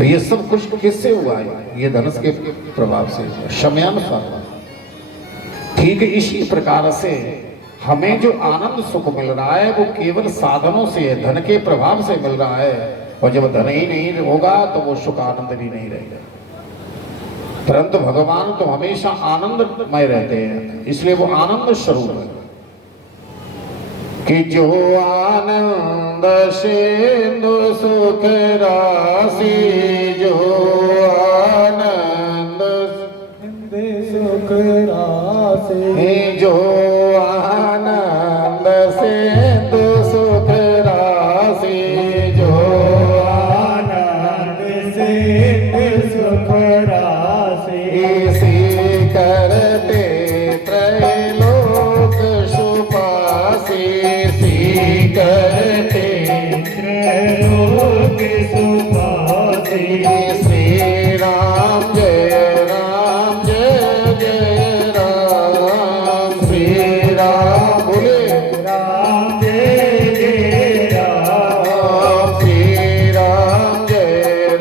तो ये सब कुछ किससे हुआ है? ये धनुष के प्रभाव से, समयानुसार। ठीक इसी प्रकार से हमें जो आनंद सुख मिल रहा है वो केवल साधनों से है, धन के प्रभाव से मिल रहा है। और जब धन ही नहीं होगा तो वो सुख आनंद भी नहीं रहेगा। परंतु भगवान तो हमेशा आनंदमय रहते हैं, इसलिए वो आनंद स्वरूप है। कि जो आनंद सिंधु सुख राशि, जो आनंद सुख राशि, जो आनंद सिंधु सुख राशि, जो आनंद सिंधु सुख राशि, इसी करते त्रैलोक सुपासी, इसी करते त्रैलोक सुपासी। श्री राम जय राम, जय जय राम, श्री राम बोले राम जय जय राम, श्री राम जय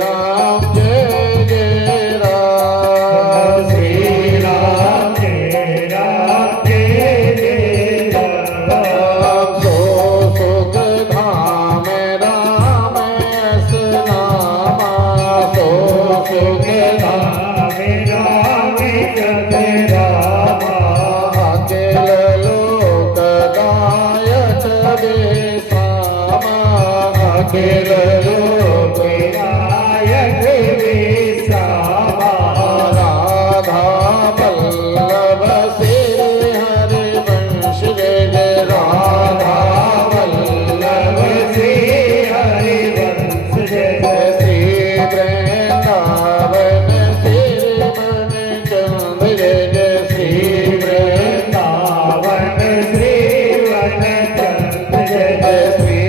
राम, जय जय राम, श्री राम जय राम जय जय राम। सो सुख धाम राम यस नामा, सो सुख धाम राम जय राम, अखिल लोक दायक विश्रामा, अखिल लोक नायक विश्रामा। राधा वल्लभ श्री हरिवंश, जय जय राधा वल्लभ श्री हरिवंश जय श्री वृंदावन श्री मन चंद, जय जय श्री वृंदावन श्री वन चंद जय जय श्री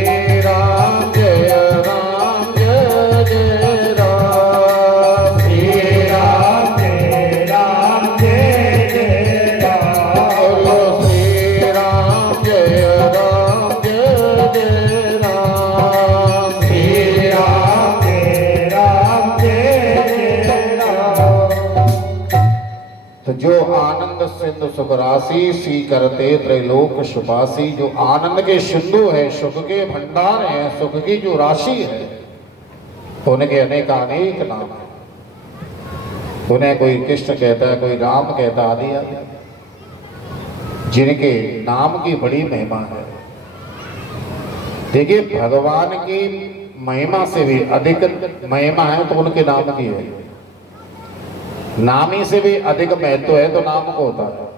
राम जय राम, जय जय राम, श्री राम जय राम जय जय राम। बोलो श्री राम जय राम, जय जय राम, श्री राम जय राम जय जय राम। तो जो आनंद सिंधु सुख राशि, सी करते त्रैलोक सुपासी, जो आनंद के सिंधु है, सुख के भंडार है, सुख की जो राशि है, उनके अनेक अनेक नाम है। उन्हें कोई कृष्ण कहता है, कोई राम कहता, आदि आदि, जिनके नाम की बड़ी महिमा है। देखिए भगवान की महिमा से भी अधिक महिमा है तो उनके नाम की है। नाम ही से भी अधिक महत्व है तो नाम को होता है।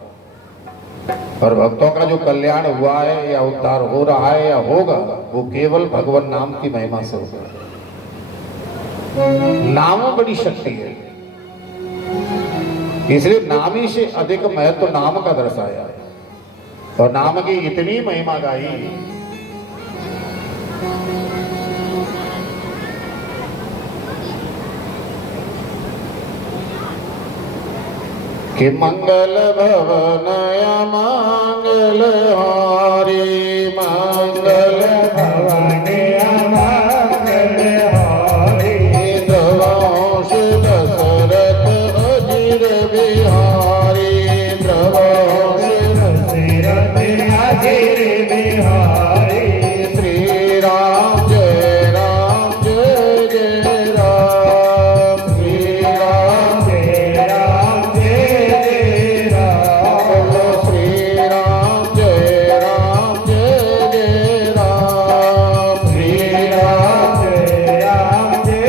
और भक्तों का जो कल्याण हुआ है या उद्धार हो रहा है या होगा, वो केवल भगवान नाम की महिमा से होगा। नाम में बड़ी शक्ति है, इसलिए नाम ही से अधिक महत्व नाम का दर्शाया है। और नाम की इतनी महिमा गाई कि मंगल भवन मंगल हारी, मंगल भवन मंगल हारी, द्रवंश दशरथ अजिर बिहारी, द्रवंश दशरथ अजिर बिहारी। श्री राम जय राम, जय जय राम, श्री राम जय राम जय जय राम। बोलो श्री राम जय राम, जय जय राम, श्री राम जय राम जय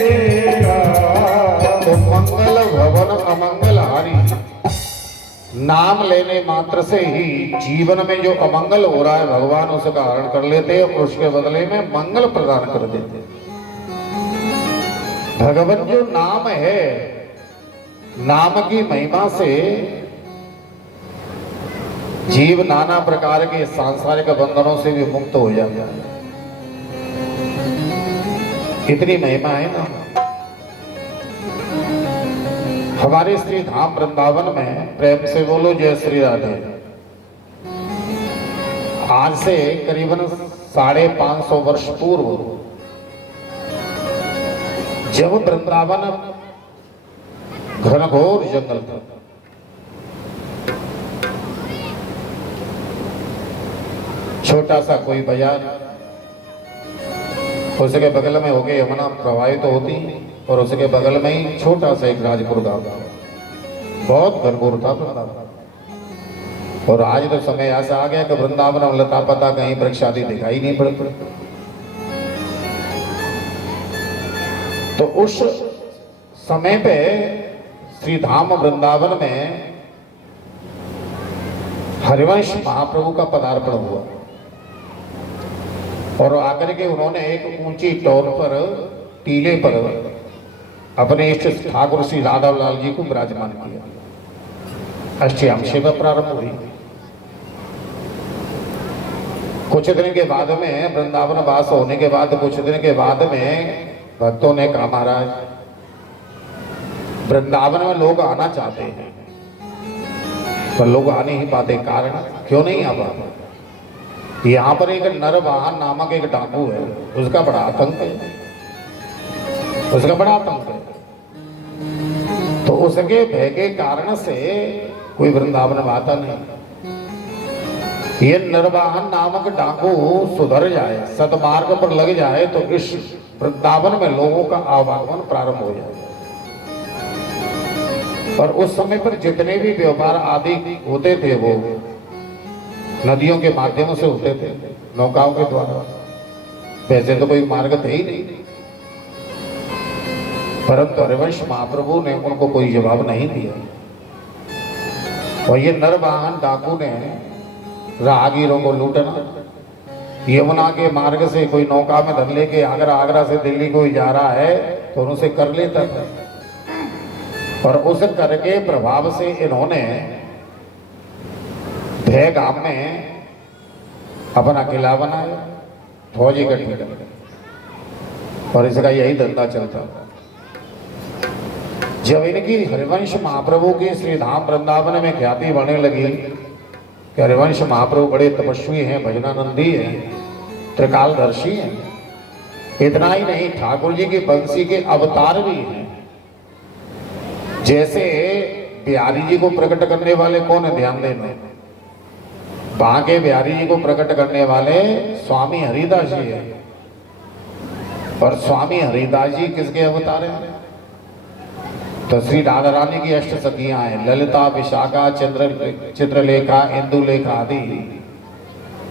जय राम। तो मंगल भवन अमंगल हारी, नाम लेने मात्र से ही जीवन में जो अमंगल हो रहा है भगवान उसका हरण कर लेते हैं और उसके बदले में मंगल प्रदान कर देते हैं। भगवान जो नाम है, नाम की महिमा से जीव नाना प्रकार के सांसारिक बंधनों से भी मुक्त हो जाता है। इतनी महिमा है ना। हमारे श्री धाम वृंदावन में, प्रेम से बोलो जय श्री राधे, आज से करीबन 550 वर्ष पूर्व जब वृंदावन घनघोर जंगल था, छोटा सा कोई बाजार, उसके बगल में हो गए यमुना प्रवाहित तो होती, और उसके बगल में ही छोटा सा एक राजपुर गांव था। बहुत घनघोर था वृंदावन। और आज तो समय ऐसा आ गया कि वृंदावन में लता पता कहीं वृक्ष आदि दिखाई नहीं पड़ते। तो उस समय पे श्री धाम वृंदावन में हरिवंश महाप्रभु का पदार्पण हुआ, और आकर के उन्होंने एक ऊंची टोर पर टीले पर अपने इष्ट ठाकुर श्री राधा लाल जी को विराजमान किया। अष्टयाम सेवा प्रारंभ हुई। कुछ दिन के बाद में वृंदावन वास होने के बाद कुछ दिन के बाद में भक्तों ने कहा, महाराज वृंदावन में लोग आना चाहते हैं पर लोग आ नहीं पाते, कारण क्यों नहीं आ पाते? यहाँ पर एक नरवाहन नामक एक डाकू है, उसका बड़ा आतंक है, उसका बड़ा आतंक है। तो उसके भय के कारण से कोई वृंदावन में आता नहीं। ये नरवाहन नामक डाकू सुधर जाए, सदमार्ग पर लग जाए तो इस वृंदावन में लोगों का आवागमन प्रारंभ हो जाए। और उस समय पर जितने भी व्यापार आदि होते थे वो नदियों के माध्यम से होते थे, नौकाओं के द्वारा। वैसे तो कोई मार्ग थे ही नहीं, परंतु हरिवंश महाप्रभु ने उनको कोई जवाब नहीं दिया। और ये नरवाहन डाकू ने राहगीरों को लूटना, यमुना के मार्ग से कोई नौका में धन लेके आगरा से दिल्ली कोई जा रहा है तो उनसे कर लेता था। और उस कर के प्रभाव से इन्होंने भय गांव में अपना किला बनाया, फौज इकट्ठी कर, और इसका यही धंधा चलता। जब इनकी हरिवंश महाप्रभु की श्री धाम वृंदावन में ख्याति बढ़ने लगी कि हरिवंश महाप्रभु बड़े तपस्वी हैं, भजनानंदी हैं, त्रिकालदर्शी हैं, इतना ही नहीं ठाकुर जी की बंसी के अवतार भी हैं। जैसे बिहारी जी को प्रकट करने वाले कौन है, ध्यान देना, वहां के बिहारी जी को प्रकट करने वाले स्वामी हरिदास जी हैं। और स्वामी हरिदास जी किसके अवतार हैं? तो श्री राधा रानी की अष्ट सखियां हैं, ललिता, विशाखा, चित्रलेखा, इंदुलेखा आदि।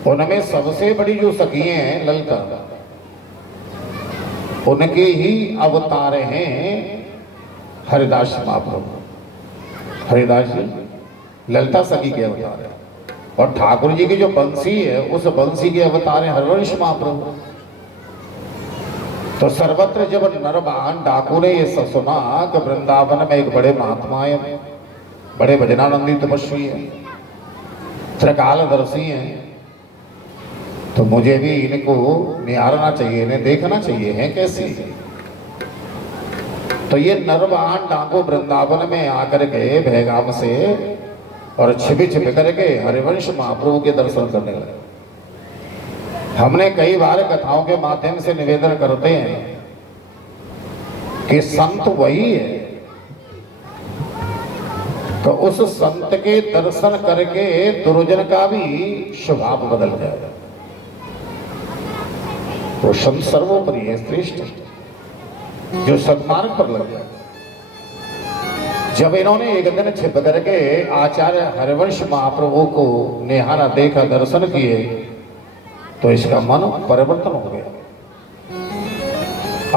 उनमें सबसे बड़ी जो सखियां हैं ललिता, उनके ही अवतार हैं हरिदास महाप्रभु। हरिदास जी ललिता सखी के अवतार है, और ठाकुर जी की जो बंसी है उस बंसी के अवतार है हरिवंश महाप्रभु। तो सर्वत्र जब नरवाहन डाकू ने ये सब सुना कि वृंदावन में एक बड़े महात्मा है, बड़े भजनानंदी तपस्वी है, त्रिकालदर्शी हैं, तो मुझे भी इनको निहारना चाहिए, इन्हें देखना चाहिए है कैसी। तो ये नरवाहन डाकू वृंदावन में आकर के भयगाम से और छिपी छिप करके हरिवंश महाप्रभु के दर्शन करने लगे। हमने कई बार कथाओं के माध्यम से निवेदन करते हैं कि संत वही है, तो उस संत के दर्शन करके दुर्जन का भी स्वभाव बदल जाएगा। वो संत सर्वोपरि है, श्रेष्ठ, जो सन्मार्ग पर लग जाए। जब इन्होंने एक दिन छिप करके आचार्य हरिवंश महाप्रभु को निहारा, देखा, दर्शन किए, तो इसका मन परिवर्तन हो गया।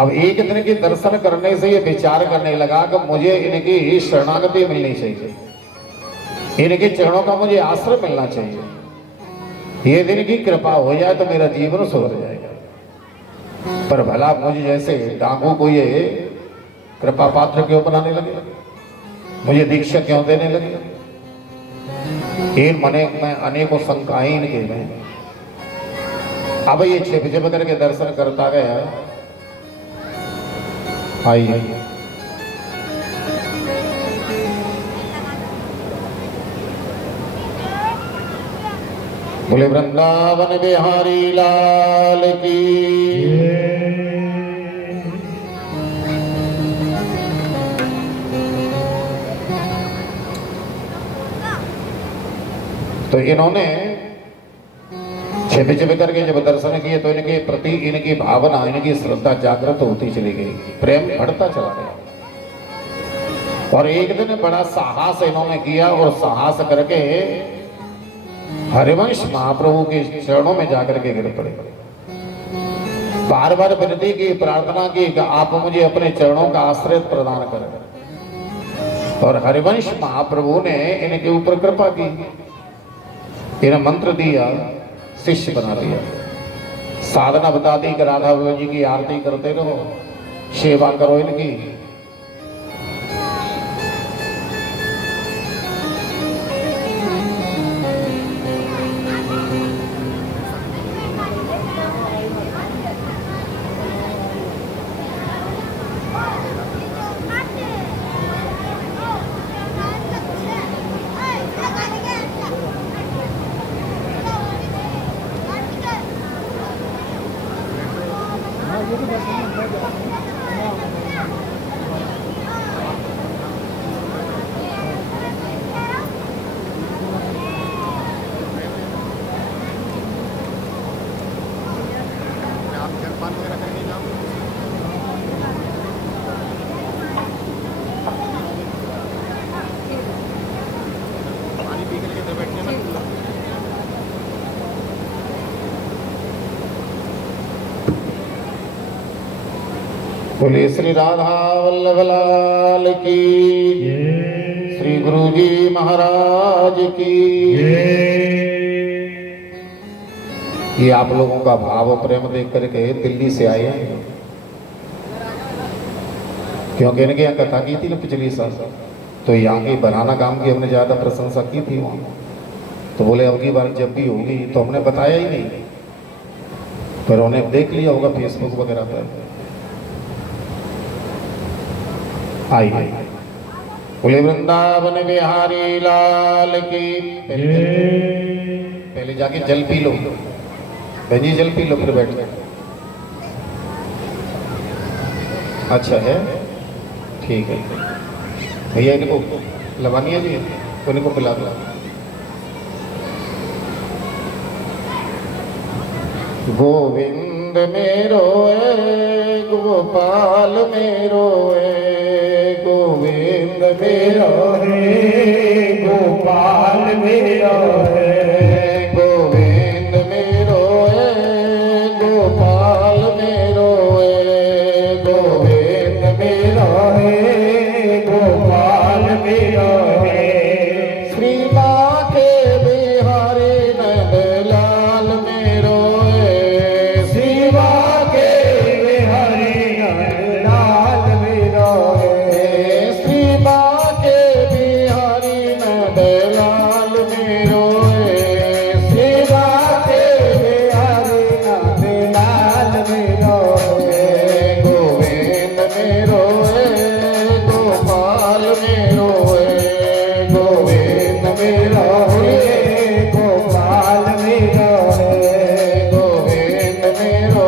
अब एक दिन के दर्शन करने से ये विचार करने लगा कि मुझे इनकी शरणागति मिलनी चाहिए, इनके चरणों का मुझे आश्रय मिलना चाहिए। ये दिन की कृपा हो जाए तो मेरा जीवन सुधर जाएगा। पर भला मुझे जैसे डाकू को ये कृपा पात्र क्यों बनाने लगे, मुझे दीक्षा क्यों देने लगे? इन मने में अनेकों शंकाएं इनके में। अब ये छिप छिप करके दर्शन करता गया। आइए बोले वृंदावन बिहारी लाल की। तो इन्होंने छिप छिप करके जब दर्शन किए तो इनके प्रति इनकी भावना, इनकी श्रद्धा जागृत होती चली गई, प्रेम बढ़ता चला गया। और एक दिन बड़ा साहस इन्होंने किया और साहस करके हरिवंश महाप्रभु के चरणों में जाकर के गिर पड़े। बार बार विनती की, प्रार्थना की कि आप मुझे अपने चरणों का आश्रय प्रदान करें। और हरिवंश महाप्रभु ने इनके ऊपर कृपा की, इन्हें मंत्र दिया, शिष्य बना दिया, साधना बता दी कि राधा बाबा जी की आरती करते रहो, सेवा करो इनकी। बोलिए श्री राधा वल्लभ लाल की, श्री गुरु जी महाराज की। ये आप लोगों का भाव प्रेम देख करके दिल्ली से आए हैं, क्योंकि इनके यहाँ कथा की थी ना पिछली साल, तो यहाँ की बनाना काम की हमने ज़्यादा प्रशंसा की थी वहाँ। तो बोले अब की बार जब भी होगी, तो हमने बताया ही नहीं, पर उन्हें देख लिया होगा फेसबुक वगैरह पर। आइए बोले वृंदावन बिहारी लाल की। पहले जाके जल पी लो, बहनी जल पी लो, फिर बैठ जाए। अच्छा है, ठीक है भैया, इनको लवानी है जी, इनको पिला दो। गोविंद मेरो है, गोपाल मेरो है, गोविंद मेरो है, गोपाल मेरो है, गोविंद मेरो है, गोपाल मेरो है, गोविंद मेरो है, गोपाल मेरो है। श्री माखे बिहारी नंदलाल मेरो है, श्री माखे बिहारी नंदलाल मेरो है, श्री माखे बिहारी नंदलाल मेरो है, श्री माखे बिहारी नंदलाल मेरो है। गोविंद मेरो है, गोपाल मेरो है, गोविंद मेरो है, गोपाल मेरो है, गोविंद मेरो है, गोपाल मेरो है, गोविंद मेरो है,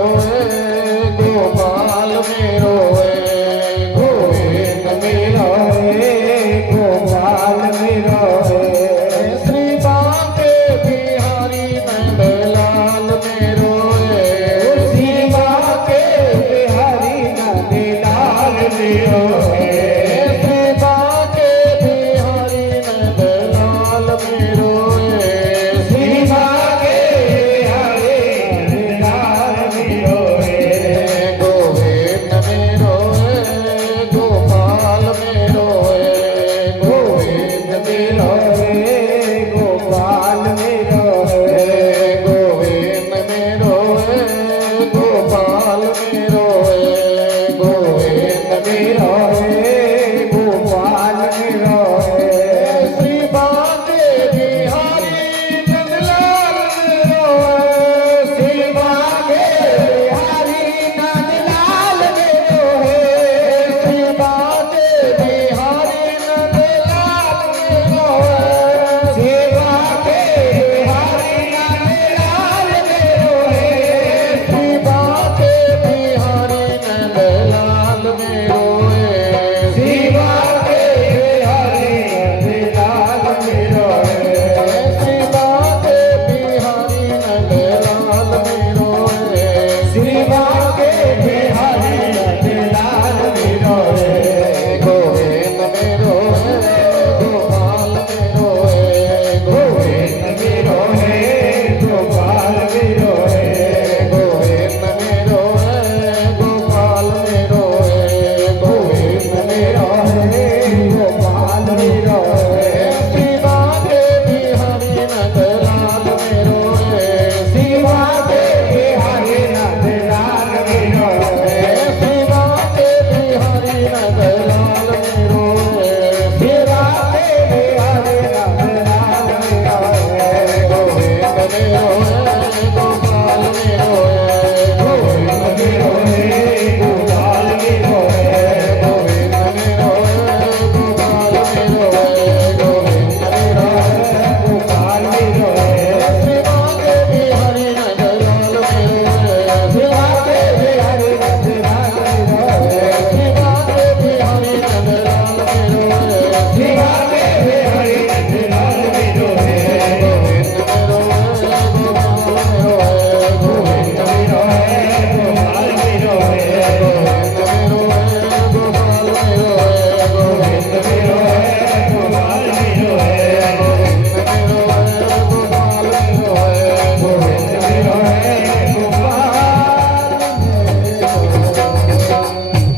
गोपाल मेरो है। श्री बांके बिहारी नंदलाल मेरो है, श्री बांके बिहारी नंदलाल मेरो है, श्री बांके बिहारी नंदलाल मेरो है, श्री बांके बिहारी नंदलाल मेरो है। गोविंद मेरो है, गोपाल मेरो है, गोविंद मेरो है, गोपाल मेरो है, गोविंद मेरो है, गोपाल मेरो है, गोविंद मेरो है,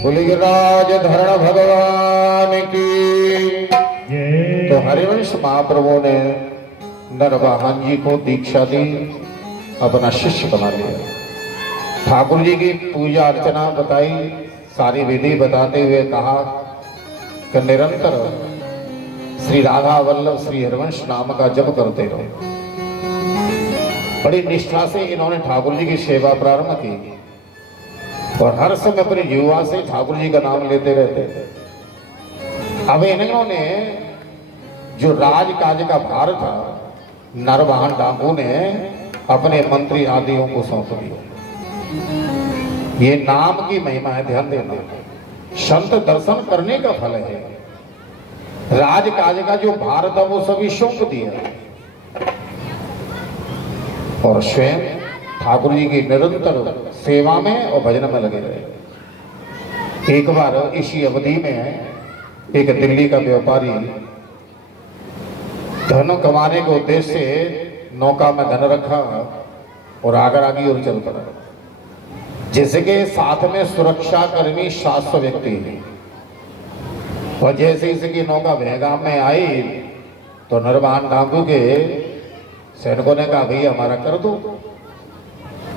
कुलिराज धरण भगवान की। जय। तो हरिवंश महाप्रभु ने नरवाहन जी को दीक्षा दी, अपना शिष्य बना लिया। ठाकुर जी की पूजा अर्चना बताई, सारी विधि बताते हुए कहा कि निरंतर श्री राधा वल्लभ श्री हरिवंश नाम का जप करते रहो। बड़ी निष्ठा से इन्होंने ठाकुर जी की सेवा प्रारंभ की और हर समय अपनी युवा से ठाकुर जी का नाम लेते रहते थे। अब इन्होंने जो राजकाज का भार था नरवाहन डाकू ने अपने मंत्री आदियों को सौंप दिया। ये नाम की महिमा है, ध्यान देना। संत दर्शन करने का फल है। राजकाज का जो भार था वो सभी सौंप दिया और स्वयं ठाकुर जी की निरंतर सेवा में और भजन में लगे रहे। एक बार इसी अवधि में एक दिल्ली का व्यापारी धन कमाने के उद्देश्य से नौका में धन रखा और आगरा की ओर चल पड़ा, जिसके साथ में सुरक्षा कर्मी 700 व्यक्ति हैं। और जैसे इसकी नौका बेहगाम में आई तो नरवाहन डाकू के सैनिकों ने कहा भैया हमारा कर दो।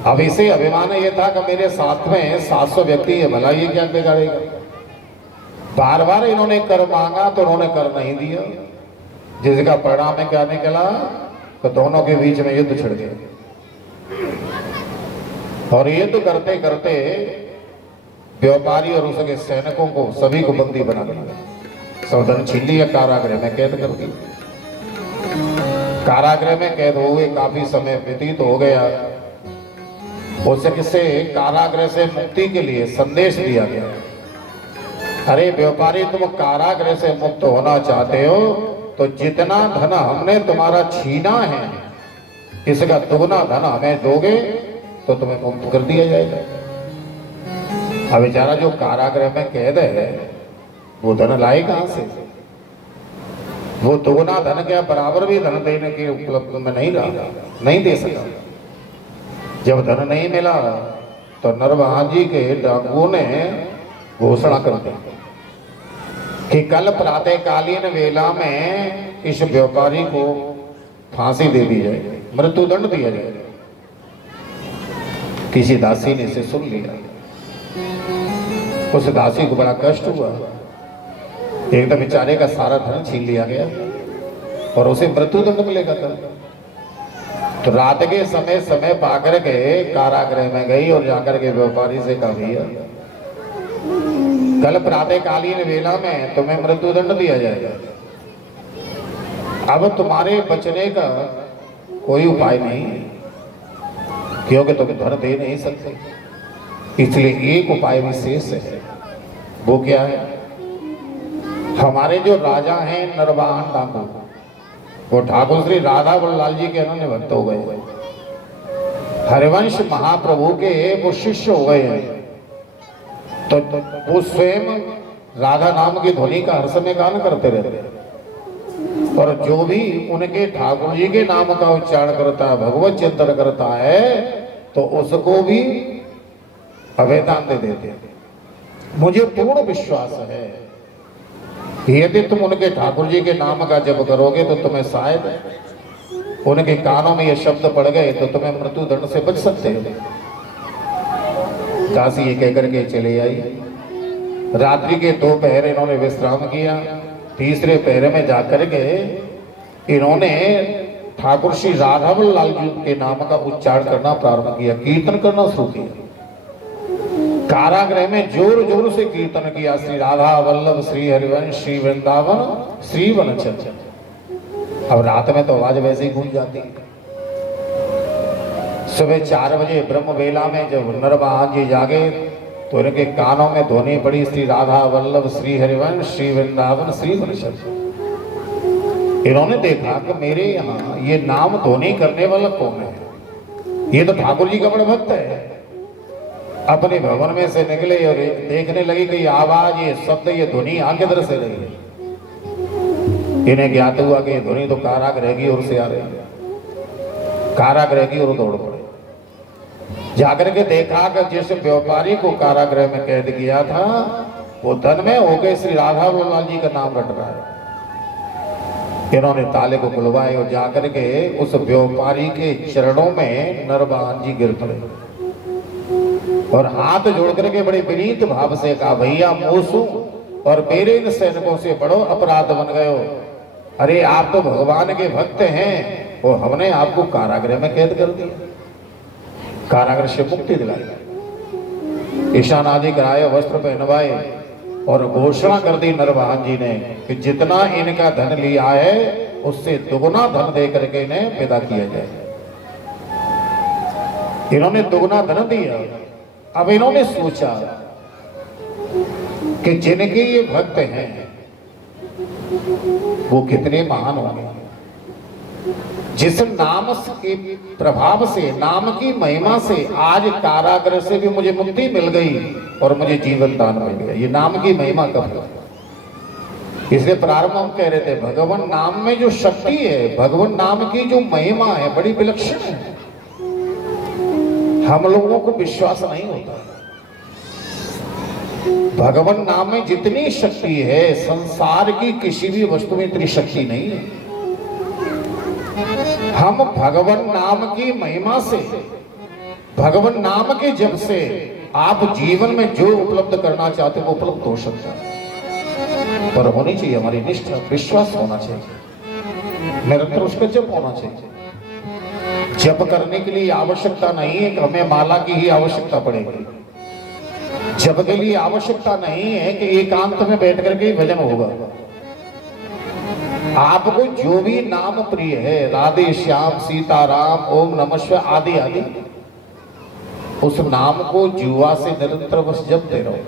अब इसे अभिमान ये था कि मेरे साथ में 700 व्यक्ति है, भला ये क्या बिगाड़ेगा। बार बार इन्होंने कर मांगा तो उन्होंने कर नहीं दिया, जिसका परिणाम में क्या निकला तो दोनों के बीच में युद्ध छिड़ गया। और युद्ध करते करते व्यापारी और उसके सैनिकों को सभी को बंदी बना दिया, सब धन छीन लिया, कारागृह में कैद कर दिया। कारागृह में कैद हुए काफी समय व्यतीत हो गया। उससे कारागृह से मुक्ति के लिए संदेश दिया गया, अरे व्यापारी तुम कारागृह से मुक्त होना चाहते हो तो जितना धन हमने तुम्हारा छीना है इसका दुगना धन हमें दोगे तो तुम्हें मुक्त कर दिया जाएगा। अब बेचारा जो कारागृह में कैद है वो धन लाए कहां से? वो दुगना धन क्या बराबर भी धन देने के उपलब्ध में नहीं रहा, नहीं दे सका। जब धन नहीं मिला तो नरवाहन जी के डाकुओं ने घोषणा कर दी कि कल प्रातःकालीन वेला में इस व्यापारी को फांसी दे दी जाए, मृत्युदंड दिया जाए। किसी दासी ने इसे सुन लिया। उस दासी को बड़ा कष्ट हुआ, एकदम बेचारे का सारा धन छीन लिया गया और उसे मृत्युदंड मिलेगा कल। तो रात के समय पाकर के कारागृह में गई और जाकर के व्यापारी से कहा भैया कल प्रातःकालीन वेला में तुम्हें मृत्युदंड दिया जाएगा, अब तुम्हारे बचने का कोई उपाय नहीं क्योंकि तुम धन दे नहीं सकते, इसलिए एक उपाय विशेष है। वो क्या है? हमारे जो राजा हैं नरवाहन डाकू, वो ठाकुर श्री राधा वल्लभ जी के अनन्य भक्त हो गए, हरिवंश महाप्रभु के वो शिष्य हो गए हैं। तो वो स्वयं राधा नाम की ध्वनि का हर समय गान करते रहते हैं और जो भी उनके ठाकुर जी के नाम का उच्चारण करता है, भगवत चिंतन करता है तो उसको भी अभयदान दे देते हैं। मुझे पूर्ण विश्वास है यदि तुम उनके ठाकुर जी के नाम का जप करोगे तो तुम्हें शायद उनके कानों में ये शब्द पड़ गए तो तुम्हें मृत्युदंड से बच सकते हो। दासी ये कहकर के चले आई। रात्रि के 2 पहर इन्होंने विश्राम किया, तीसरे पहरे में जाकर के इन्होंने ठाकुर श्री राधा वल्लभ जी के नाम का उच्चारण करना प्रारंभ किया, कीर्तन करना शुरू किया। कारागृह में जोर जोर से कीर्तन किया, श्री राधा वल्लभ श्री हरिवंश श्री वृंदावन श्री वनचंद्र। अब रात में तो आवाज वैसे ही गूंज जाती है। सुबह 4 बजे ब्रह्म वेला में जब नरवाहन जी जागे तो इनके कानों में ध्वनि पड़ी, श्री राधा वल्लभ श्री हरिवंश श्री वृंदावन श्री वनचंद्र। इन्होंने देखा कि मेरे यहाँ ये नाम ध्वनि करने वाला कौन है? ये तो ठाकुर जी का बड़ा भक्त है। अपने भवन में से निकले और देखने लगे कि ये आवाज, ये शब्द, ये ध्वनि यहाँ किधर से रही है। इन्हें ज्ञात हुआ कि ये ध्वनि तो कारागृह की ओर से आ रही है। कारागृह की ओर दौड़ पड़े। जाकर के देखा कि जैसे व्यापारी को कारागृह में कैद किया था, वो धन में होके श्री राधा लाल जी का नाम रट रहा है। इन्होंने ताले को खुलवाए और जाकर के उस व्यापारी के चरणों में नरवाहन जी गिर पड़े और हाथ जोड़ करके बड़े विनीत भाव से कहा, भैया मोसू और मेरे इन सैनिकों से बड़ो अपराध बन गए हो। अरे आप तो भगवान के भक्त हैं और हमने आपको कारागृह में कैद कर दिया, कारागृह से मुक्ति दिलाई, ईशान आदि कराए, वस्त्र पहनवाए और घोषणा कर दी नरवाहन जी ने कि जितना इनका धन लिया है उससे दुगुना धन दे करके इन्हें विदा किया जाए। इन्होंने दुगुना धन दिया। अब इन्होंने सोचा कि जिनके ये भक्त हैं वो कितने महान होंगे, जिस नाम के प्रभाव से, नाम की महिमा से आज कारागृह से भी मुझे मुक्ति मिल गई और मुझे जीवन दान मिल गया। ये नाम की महिमा कब है? इसलिए प्रारंभ हम कह रहे थे, भगवान नाम में जो शक्ति है, भगवान नाम की जो महिमा है बड़ी विलक्षण है। हम लोगों को विश्वास नहीं होता। भगवान नाम में जितनी शक्ति है संसार की किसी भी वस्तु में इतनी शक्ति नहीं है। हम भगवान नाम की महिमा से, भगवान नाम के जप से आप जीवन में जो उपलब्ध करना चाहते हो वो उपलब्ध हो सकता है, पर होनी चाहिए हमारी निष्ठा, विश्वास होना चाहिए, निरंतर उसका जप होना चाहिए। जप करने के लिए आवश्यकता नहीं है कि हमें माला की ही आवश्यकता पड़ेगी। जप के लिए आवश्यकता नहीं है कि एकांत में बैठ करके ही भजन होगा। आपको जो भी नाम प्रिय है, राधे श्याम सीताराम ओम नमः शिवाय आदि आदि, उस नाम को जुआ से निरंतर बस जपते रहो।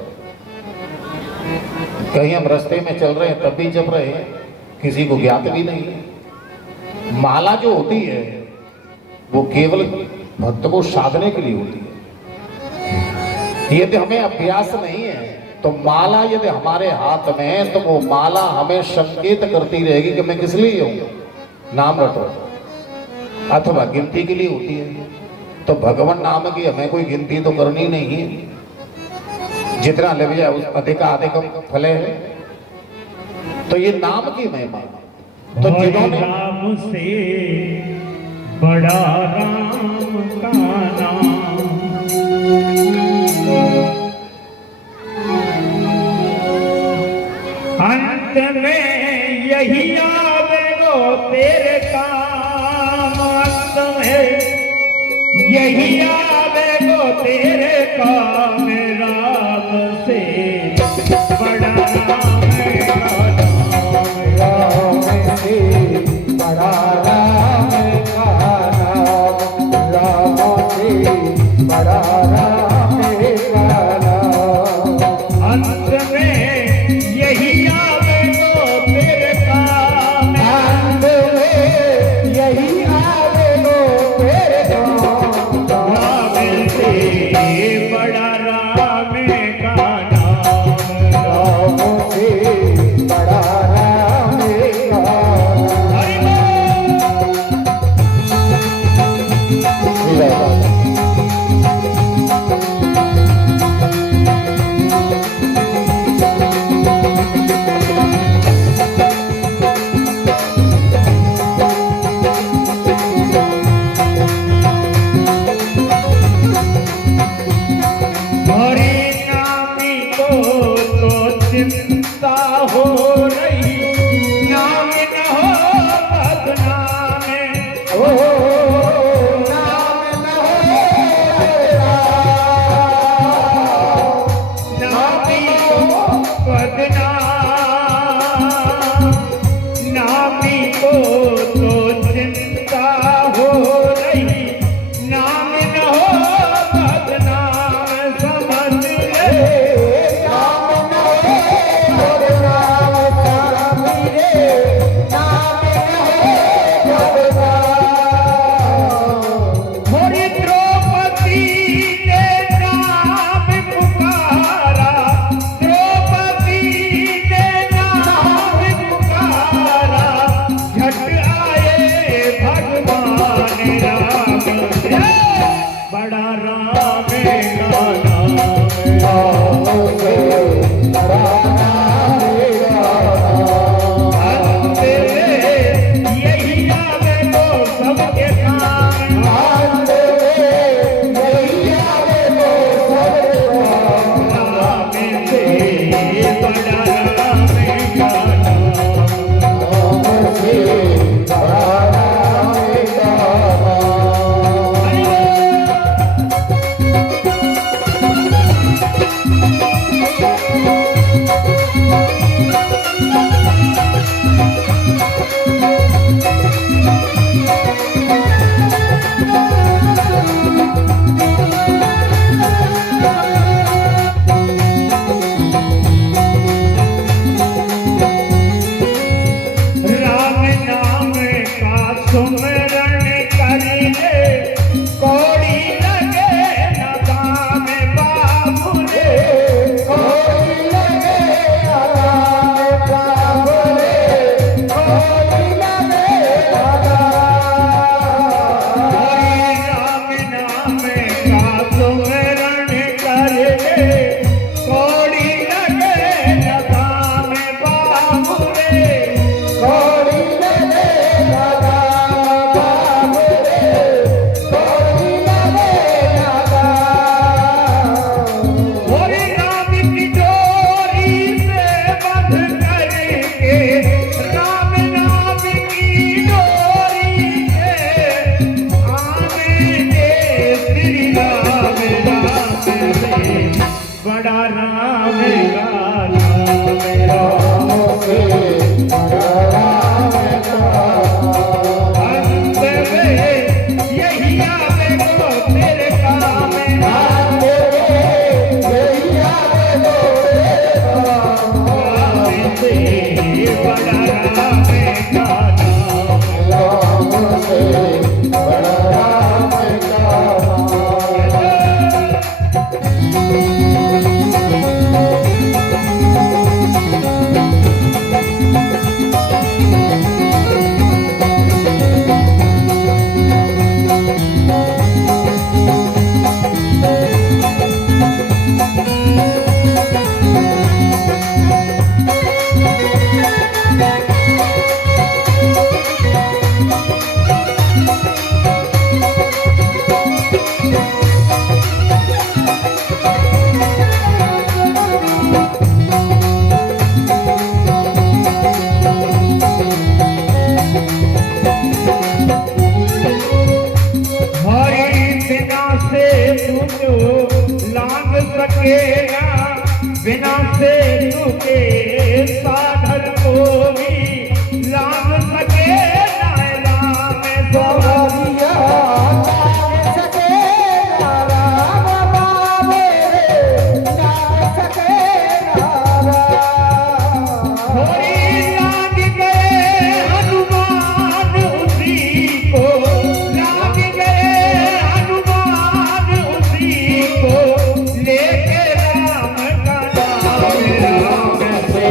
कहीं हम रास्ते में चल रहे हैं तब भी जप रहे हैं, किसी को ज्ञात भी नहीं है। माला जो होती है वो केवल भक्त को साधने के लिए होती है। यदि हमें अभ्यास नहीं है तो माला यदि हमारे हाथ में है तो वो माला हमें संकेत करती रहेगी कि मैं किस लिए हूं, नाम रटो, अथवा गिनती के लिए होती है। तो भगवान नाम की हमें कोई गिनती तो करनी नहीं है, जितना लग जाए उस अधिकम फले है। तो ये नाम की महिमा। तो जिन्होंने राम से बड़ा राम का नाम, अंत में यही आवेगो तेरे काम, अंत में यही आवेगो तेरे काम, राम से बड़ा राम का नाम, राम से बड़ा राम का नाम, राम से बड़ा राम का नाम, अंत में यही आवेगो तेरे काम, अंत में यही आवेगो तेरे काम, राम से बड़ा राम का नाम, राम से बड़ा राम का नाम। चिंता हो रही, नाम न हो बदनाम, ओ नाम न हो नामी को बदनाम, नामी को तो चिंता हो रही, नाम न हो बदनाम, समझ ले द्रौपदी से बड़ा राम का नाम। राम से बड़ा राम का सकेगा बिना से तुके साधन को भी लाग सकेगा राम सवरिया नाम सकेगा राम बाबे नाम सकेगा राम। थोड़ी लाग गए हनुमान उसी को, लाग गए हनुमान उसी को, लेके राम का नाम। राम से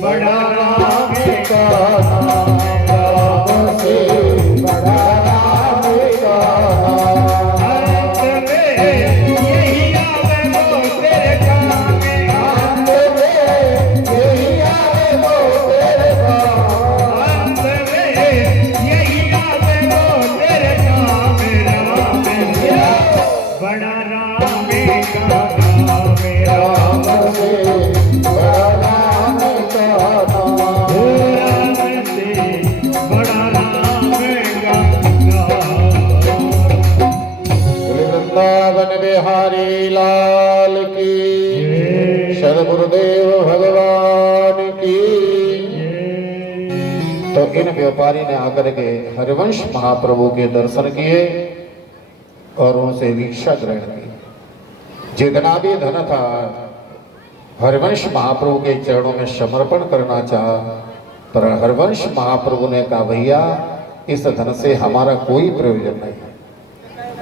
बड़ा राम का नाम राम से बड़ा राम का नाम। अंत में यही आवे वो तेरे काम में। अंत में यही आवे वो तेरे काम। अंत में यही आवे वो तेरे काम। राम से बड़ा राम का नाम। राम से बड़ा राम का नाम। राम से बड़ा राम का नाम। वृंदावन बिहारी लाल की, सदगुरुदेव भगवान की। तो इन व्यापारी ने आकर के हरिवंश महाप्रभु के दर्शन किए और उनसे दीक्षा ग्रहण की। जितना भी धन था हरिवंश महाप्रभु के चरणों में समर्पण करना चाहा, पर हरिवंश महाप्रभु ने कहा भैया इस धन से हमारा कोई प्रयोजन नहीं।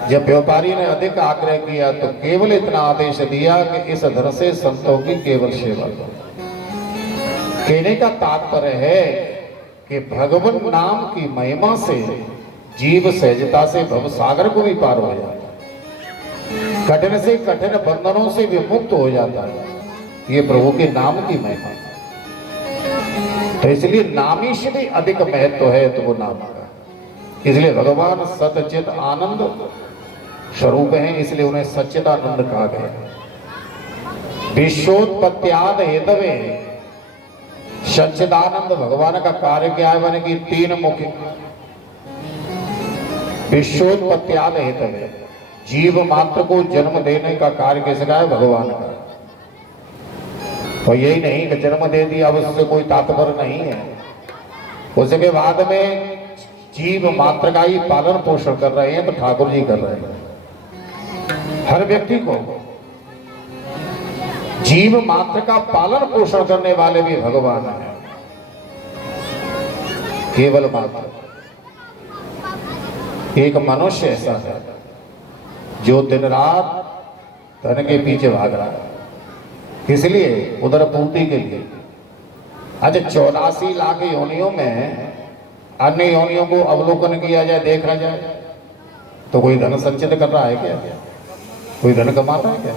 जब व्यापारी ने अधिक आग्रह किया तो केवल इतना आदेश दिया कि इस धन से संतों की केवल सेवा करो। कहने का तात्पर्य है कि भगवान नाम की महिमा से जीव सहजता से भवसागर को भी पार हो जाता है, कठिन से कठिन बंधनों से भी मुक्त हो जाता है। ये प्रभु के नाम की महिमा है। तो इसलिए नामी से भी अधिक महत्व है तो वो नाम का। इसलिए भगवान सच्चित आनंद स्वरूप हैं, इसलिए उन्हें सच्चिदानंद कहा गया। विश्वोत्पत्त्याद हेतवे सच्चिदानंद भगवान का कार्य क्या है, माने कि तीन मुख्य विश्वोत्पत्त्याद हेतवे जीव मात्र को जन्म देने का कार्य किसका है, भगवान का। तो यही नहीं कि जन्म दे दिया अब उससे कोई तात्पर्य नहीं है। उसके बाद में जीव मात्र का ही पालन पोषण कर रहे हैं तो ठाकुर जी कर रहे हैं। हर व्यक्ति को जीव मात्र का पालन पोषण करने वाले भी भगवान हैं, केवल मात्र। एक मनुष्य ऐसा है जो दिन रात धन के पीछे भाग रहा है, इसलिए उधर पूर्ति के लिए। अच्छा 84 लाख योनियों में अन्य योनियों को अवलोकन किया जाए, देखा जाए तो कोई धन संचित कर रहा है क्या, कोई धन कमाता है क्या?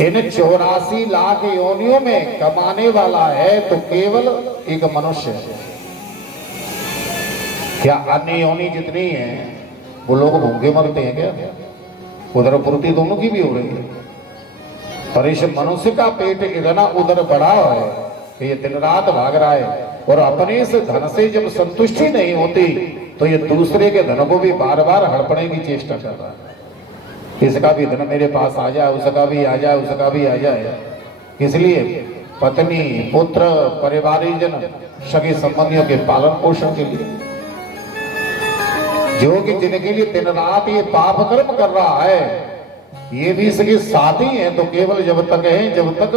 इन 84 लाख योनियों में कमाने वाला है तो केवल एक मनुष्य है। क्या अन्य योनि जितनी है वो लोग भूखे मरते हैं क्या? उधर पूर्ति दोनों की भी हो रही है, पर इस मनुष्य का पेट इतना उधर बढ़ा है कि ये दिन रात भाग रहा है और अपने इस धन से जब संतुष्टि नहीं होती तो ये दूसरे के धन को भी बार बार हड़पने की चेष्टा कर रहा है। इसका भी धन मेरे पास आ जाए, उसका भी आ जाए, उसका भी आ जाए। इसलिए पत्नी, पुत्र, परिवारजन, सगे संबंधियों के पालन पोषण के लिए, जो कि जिनके लिए दिन रात ये पाप कर्म कर रहा है, ये भी इसके साथी हैं। तो केवल जब तक है जब तक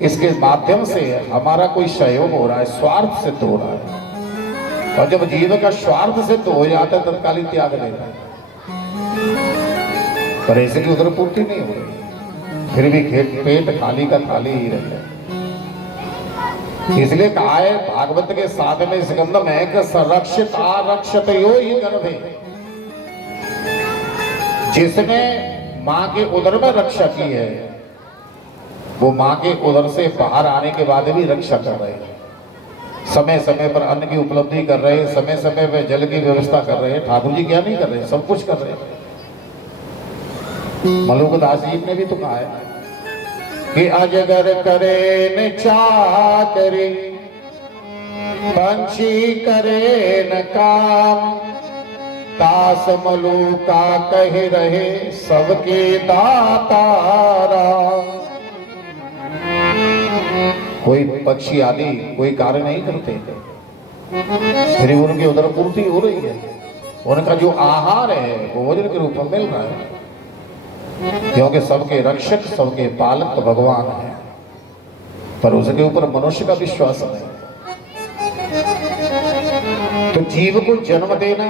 इसके माध्यम से हमारा कोई सहयोग हो रहा है, स्वार्थ सिद्ध हो रहा है। और जब जीव का स्वार्थ सिद्ध हो जाता है तत्कालीन त्याग देता है, पर ऐसे की उधर पूर्ति नहीं हो रही, फिर भी पेट खाली का खाली ही रहता है। इसलिए कहा है भागवत के साधन स्कंद में कि संरक्षित आरक्षित यो ही गर्भ है। जिसने मां के उदर में रक्षा की है वो मां के उदर से बाहर आने के बाद भी रक्षा कर रहे हैं, समय समय पर अन्न की उपलब्धि कर रहे हैं, समय समय पर जल की व्यवस्था कर रहे हैं। ठाकुर जी क्या नहीं कर रहे, सब कुछ कर रहे हैं। मलुकदास जी ने भी तो कहा है कि अजगर करे न चाकरी, पंछी करे न काम, दास मलुका कह रहे सबके दातारा। कोई पक्षी आदि कोई कार्य नहीं करते, फिर उनकी उधर पूर्ति हो रही है, उनका जो आहार है वो भोजन के रूप में मिल रहा है, क्योंकि सबके रक्षक सबके पालक तो भगवान है, पर उसके ऊपर मनुष्य का विश्वास नहीं। तो जीव को जन्म देना,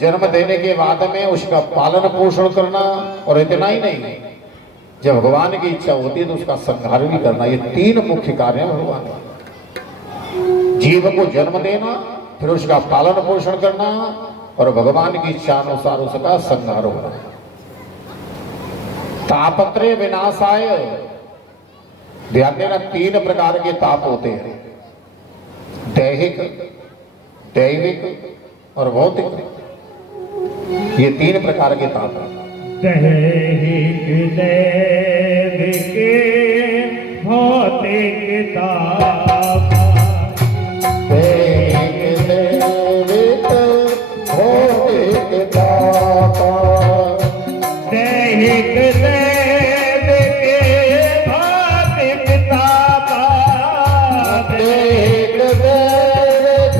जन्म देने के बाद में उसका पालन पोषण करना, और इतना ही नहीं, जब भगवान की इच्छा होती है तो उसका संहार भी करना। ये तीन मुख्य कार्य हैं भगवान के। जीव को जन्म देना, फिर उसका पालन पोषण करना, और भगवान की इच्छा अनुसार उसका संहार होना। तापत्रय विनाशाय, ध्यान देना, तीन प्रकार के ताप होते हैं, दैहिक, दैविक और भौतिक। ये तीन प्रकार के ताप हैं। दैहिक दैविक भौतिक ताप, दैहिक दैविक भौतिक ताप, दैहिक दैविक भौतिक ताप, दैहिक दैविक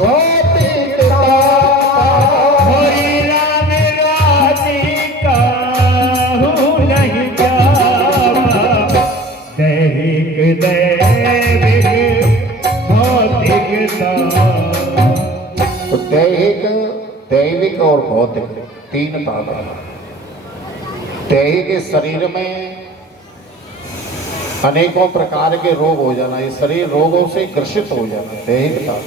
भौतिक ताप। होई राम राजी कहूँ नहीं जावा, दैहिक दैविक भौतिक ताप। तो दैहिक, दैविक और भौतिक तीन ताप हैं। दैहिक के शरीर में अनेकों प्रकार के रोग हो जाना, ये शरीर रोगों से ग्रसित हो जाना, दैहिक ताप।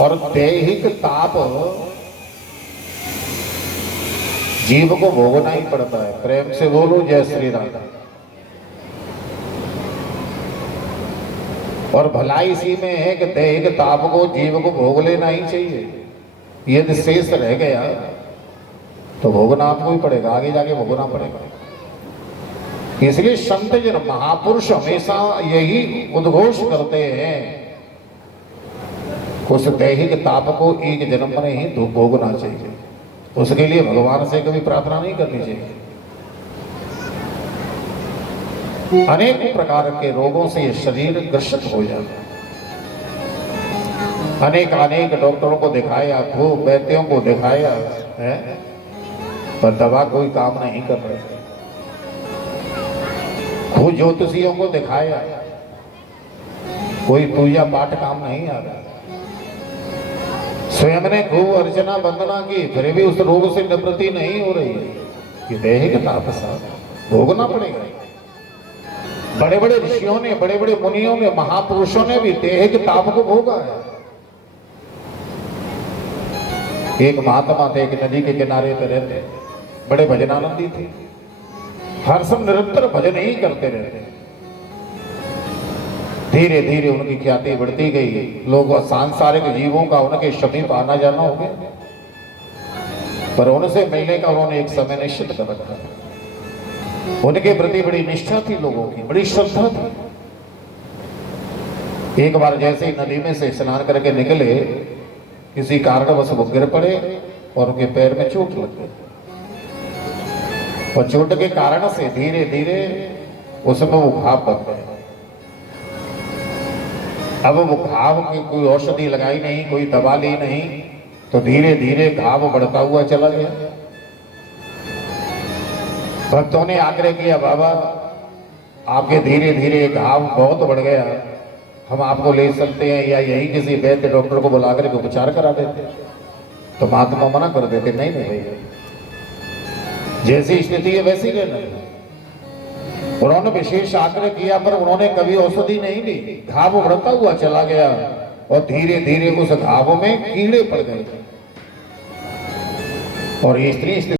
और दैहिक ताप जीव को भोगना ही पड़ता है। प्रेम से बोलो जय श्री राम। और भलाई इसी में है कि दैहिक ताप को जीव को भोग लेना ही चाहिए। यदि शेष रह गया तो भोगना आपको ही पड़ेगा, आगे जाके भोगना पड़ेगा। इसलिए संत जन महापुरुष हमेशा यही उद्घोष करते हैं, उस दैहिक ताप को एक जन्म में ही भोगना चाहिए। उसके लिए भगवान से कभी प्रार्थना नहीं करनी चाहिए। अनेक प्रकार के रोगों से ये शरीर ग्रसित हो जाता है। अनेक डॉक्टरों को दिखाया, खूब वैद्यों को दिखाया है, पर दवा कोई काम नहीं कर रहे। खूब ज्योतिषियों को दिखाया, कोई पूजा पाठ काम नहीं आ रहा। स्वयं ने खूब अर्चना वंदना की, फिर भी उस रोग से निवृत्ति नहीं हो रही है। कि दैहिक ताप भोगना पड़ेगा। बड़े बड़े ऋषियों ने, बड़े बड़े मुनियों ने, महापुरुषों ने भी दैहिक ताप को भोगा है। एक महात्मा थे, एक नदी के किनारे पे रहते, बड़े भजनानंदी थे, हर समय निरंतर भजन ही करते रहते। धीरे धीरे उनकी ख्याति बढ़ती गई, लोग सांसारिक जीवों का उनके समीप आना जाना हो गया, पर उनसे मिलने का उन्होंने एक समय निश्चित कर रखा। उनके प्रति बड़ी निष्ठा थी, लोगों की बड़ी श्रद्धा थी। एक बार जैसे ही नदी में से स्नान करके निकले, किसी कारणवश वो गिर पड़े और उनके पैर में चोट लग गई। और चोट के कारण से धीरे धीरे उसमें वो घाव बन गए। अब वो घाव की कोई औषधि लगाई नहीं, कोई दवा ली नहीं, तो धीरे धीरे घाव बढ़ता हुआ चला गया। भक्तों ने आग्रह किया, बाबा आपके धीरे धीरे घाव बहुत बढ़ गया, हम आपको ले चलते हैं या यही किसी वैद्य डॉक्टर को बुलाकर के उपचार करा देते। तो महात्मा मना कर देते, नहीं नहीं भैया, जैसी स्थिति है वैसी रहना। उन्होंने विशेष आग्रह किया पर उन्होंने कभी औषधि नहीं ली, घाव बढ़ता हुआ चला गया और धीरे धीरे उस घाव में कीड़े पड़ गए और स्त्री